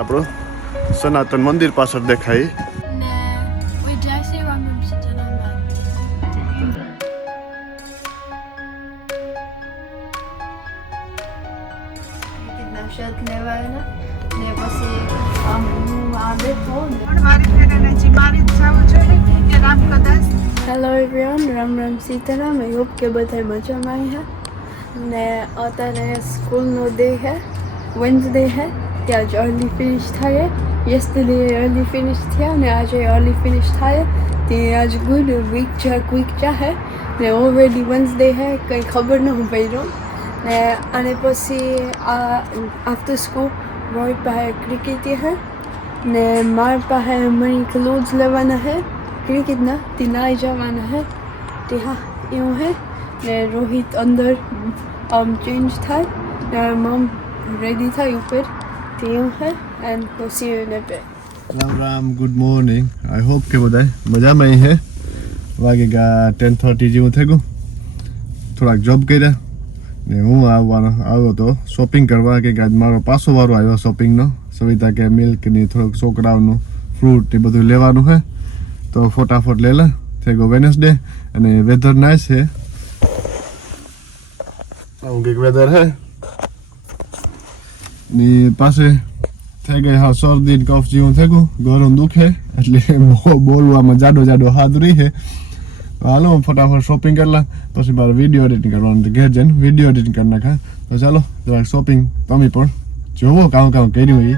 આપણું સનાતન મંદિર પાછળ દેખાય. શર્ટ લેવાય ને પછી હું આ બેઠો hello everyone, Ram Ram Sitaram. I hope કે બધા મજામાં હે ને અત્યારે સ્કૂલનો ડે હે, વેન્સડે હે કે આજે અર્લી ફિનિશ થાય. યસ્ટરડે અર્લી ફિનિશ થયા ને આજે અર્લી ફિનિશ થાય તે આજ ગુડ ક્વિક ચાહે ને ઓલરેડી વેન્સડે હે, કંઈ ખબર ન પડ્યું ને. અને પછી આફ્ટર સ્કૂલ રોહિત પાસે ક્રિકેટ હે ને મારા પાસે મને ક્લોથ્સ લેવાના હે ક્રિકેટના, તે નાઈ જવાના હે તે. હા એવું હે ને રોહિત અંદર ચેન્જ થાય ને મમ રેડી થાય ઉપર તે એવું હે. એન્ડ પછી એને pay Ram Ram, good morning. I hope કે બધા મજામાં હે. વાગે ગયા 10:30 જેવું થઈ ગયું. થોડાક જોબ કર્યા ને હું આવ્યો તો શોપિંગ કરવા કે આજ મારો પાછો વારો આવ્યો શોપિંગનો. સવિતા કે મિલ્ક ની થોડુંક છોકરાઓનું ફ્રૂટ એ બધું લેવાનું છે તો ફટાફટ લઈ લે. થઈ ગયો વેનસડે અને વેધર નાઇસ છે. આવું કંઈક વેધર છે ની પાસે થઈ ગઈ હા શરદી કફ જેવું થઈ ગયું, ગરમ દુખે એટલે બોલવામાં જાડો હાથ રહી છે. હાલો ફટાફટ શોપિંગ કરલા, પછી મારે વિડીયો એડિટિંગ કરવાનું, ઘેર જઈને વિડીયો એડિટિંગ કરી નાખા. તો ચાલો જરાક શોપિંગ તમે પણ જોવો કામ કર્યું એ.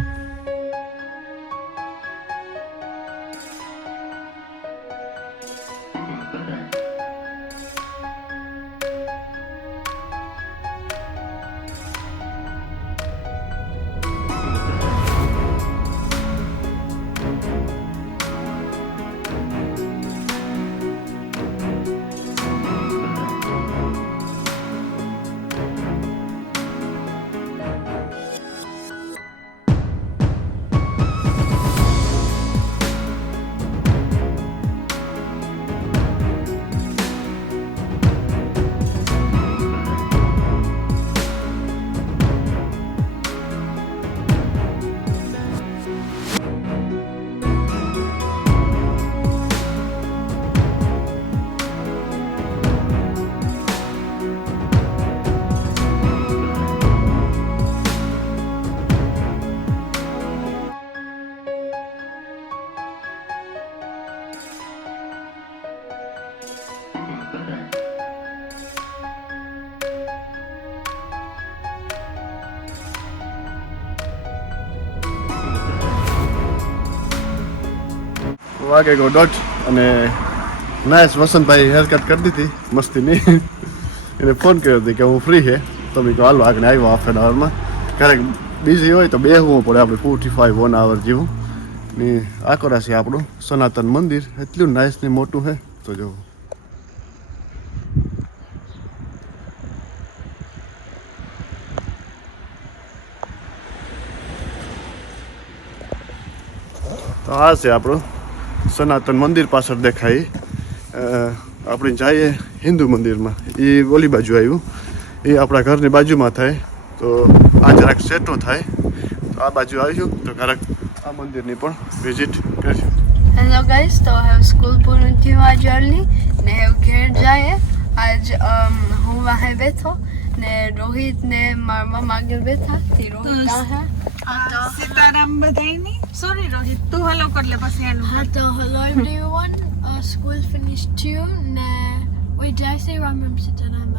વાગે ગયો 1:30 અને નાઈસ વસંતભાઈ હેર કટ કરી દીધી મસ્તીની. એને ફોન કર્યો હતો કે હું ફ્રી છે તો મેં કહું હાલો આગળ આવ્યો હાફ એન આવરમાં. ક્યારેક બિઝી હોય તો બેસવું પડે આપણે 45 1 hour જેવું ને. આકોરા છે આપણું સનાતન મંદિર, એટલું નાઈસ ને મોટું છે તો જો. તો આ છે આપણું સનાતન મંદિર પાછળ દેખાય. આપણે જઈએ હિન્દુ મંદિરમાં, એ ઓલી બાજુ આવ્યું, એ આપણા ઘરની બાજુમાં થાય તો આ જરાક સેટો થાય. તો આ બાજુ આવીશું તો ક્યારેક આ મંદિરની પણ વિઝિટ કરીશું. હેલો ગાઈસ, તો હવે સ્કૂલ પૂરું થયું આજ અર્લી ને હવે ઘેર જાય. આજ હું વાહે બેઠો ને રોહિત ને મારા મમ્મા આગળ બેઠા. તે રોહિત આ સીતારામ બધાયની. સોરી રોહિત, તું હલો કર લે પછી એનું. હા તો હેલો એવરીવન, સ્કૂલ ફિનિશ થયું ને we just say Ram Ram Sitaram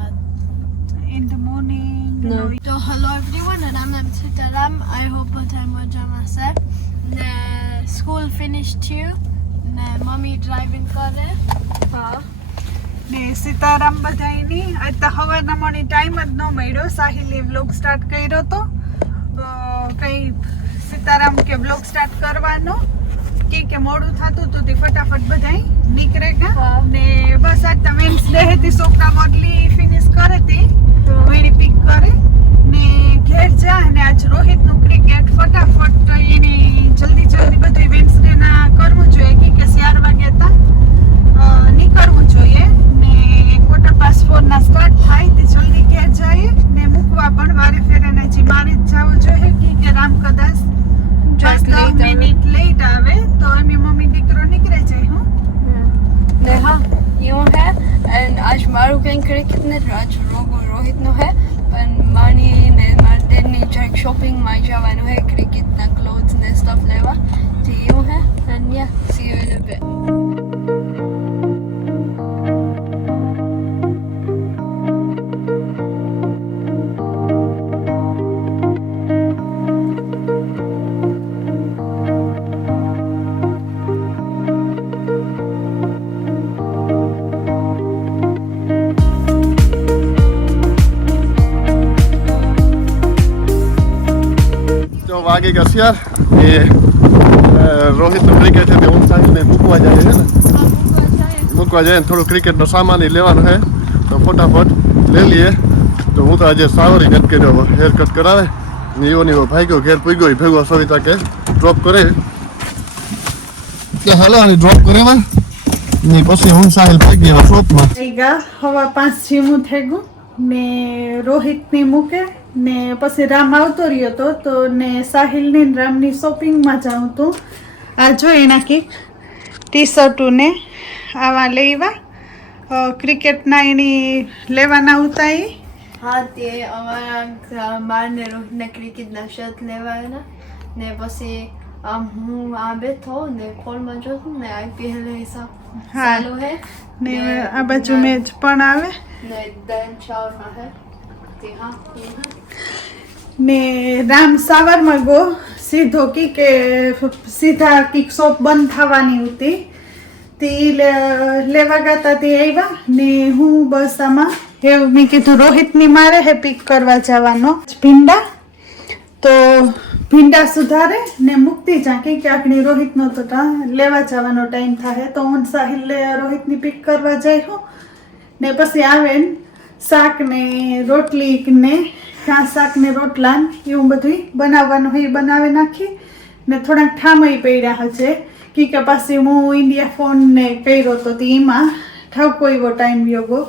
in the morning. No. So hello everyone and Ram Ram Sitaram. I hope બધા મજામાં છે ને. સ્કૂલ ફિનિશ થયું ને મમ્મી ડ્રાઇવિંગ કરે. હા ને સીતારામ બધાયની. આજ તો હવારના મને ટાઈમ જ ન મળ્યો. સાહિલે વ્લોગ સ્ટાર્ટ કર્યો તો કઈ સીતારામ કે વ્લોગ સ્ટાર્ટ કરવાનો કે મોડું થતું તો તે ફટાફટ બધાય નીકળે ગયા ને. બસ આજ તો વેન્સડે હતી, છોકરા મોડલી ફિનિશ કરે તે વેરી પિક કરે ને ઘેર જા. અને આજ રોહિતનું ક્રિકેટ ફટાફટ એની જલ્દી બધું વેન્સડે ના કરવું જોઈએ કે 4 વાગ્યા હતા નીકળવું જોઈએ ને. 4:45 ના સ્ટાર્ટ થાય તે જલ્દી ઘેર જાય ને મૂકવા પણ વારે ફેરે ને. મારે જ જવું જોઈએ કે રામ કદાચ મિનિટ આવે તો એમની મમ્મી દીકરો નીકળે જાય હું ને હા એવું હે એન્ડ આજ મારું કંઈ ક્રિકેટ નથી આજ રોહિતનું હે પણ મારી ને મારા તેની જરાક શોપિંગમાં જવાનું હે ક્રિકેટના ક્લોથ્સ ને સ્ટફ લેવા તો એવું હે and yeah C you in a bit તો વાગે ગયા છે એ રોહિતનું ક્રિકેટ છે તે હું સાંજને મૂકવા જાય છે ને મૂકવા જાય ને થોડું ક્રિકેટનો સામાન ઈ લેવાનો છે તો ફટાફટ લઈ લઈએ તો હું તો આજે સાવરી કટ કર્યો હેર કટ કરાવે ને એવો ને એવો ભાગ્યો ઘેર પૂગ્યો ભેગો સવિતા કે ડ્રોપ કરે કે હાલો આની ડ્રોપ કરે ને પછી હું સાહેલ ભાગી એવા શોપમાં થઈ ગયા 5:30 જેવું થઈ ગયું ને રોહિતની મૂકે ને પછી રામ આવતો રહ્યો તો ને સાહિલની ને રામની શોપિંગમાં જાઉં તો આ જોઈ નાખી ટી શર્ટો ને આવા લેવા ક્રિકેટના એની લેવાના ઉતા એ હા તે અમારા મારને રોહિતને ક્રિકેટના શર્ટ લેવાના ને પછી હું આ બેઠો ને ફોનમાં જોતું ને આઈપીએલ હિસાબ ચાલુ હે ને આ બાજુ મેચ પણ આવે ને દન શાવરમાં હે તે હા ને રામ સાવરમાં ગો સીધો કે સીધા કીક શોપ બંધ થવાની હતી તે લેવા ગયા તે આવ્યા ને હું બસ આમાં એવું મેં કીધું રોહિતની મારે હે પિક કરવા જવાનો ભીંડા તો ભીંડા સુધારે ને મુક્તિ ઝાંકી કે આખણી રોહિતનો તો લેવા જવાનો ટાઈમ થાય તો હું સાહિલ રોહિતની પિક કરવા જાય હું ને પછી આવે ને શાક ને રોટલી ને શાક ને રોટલા એવું બધું બનાવવાનું હોય બનાવી નાખી ને થોડાક ઠામઈ પડ્યા હશે કે પાછી હું ઇન્ડિયા ફોન ને કર્યો તો એમાં ઠાવકો એવો ટાઈમ યોગો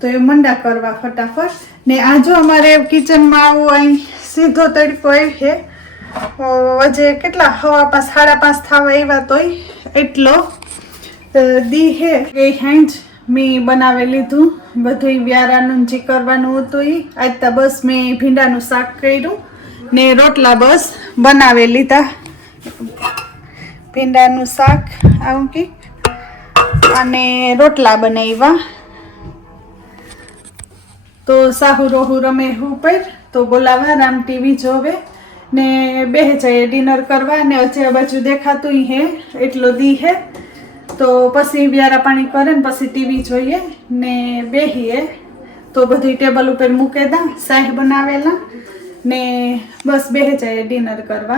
તો એ મંડા કરવા ફટાફટ ને આજો અમારે કિચનમાં આવું અહીં સીધો તડકો એ છે વજે કેટલા 5:30 5:30 થવા આવ્યા તોય એટલો દી હે એ હાંજ મેં બનાવી લીધું બધું વ્યારાનું જે કરવાનું હતું એ આજ તો બસ મેં ભીંડાનું શાક કર્યું ને રોટલા બસ બનાવી લીધા ભીંડાનું શાક આવું કે અને રોટલા બનાવ્યા તો સાહુ રોહુ રમે ઉપર તો બોલાવા રામ ટીવી જોવે ને બેહ જાય ડિનર કરવા ને અજે બાજુ દેખાતું હે એટલો દી હે તો પછી વ્યારા પાણી કરે ને પછી ટીવી જોઈએ ને બેહીએ તો બધું ટેબલ ઉપર મૂકે દા શાહ બનાવેલા ને બસ બેહ જાય ડિનર કરવા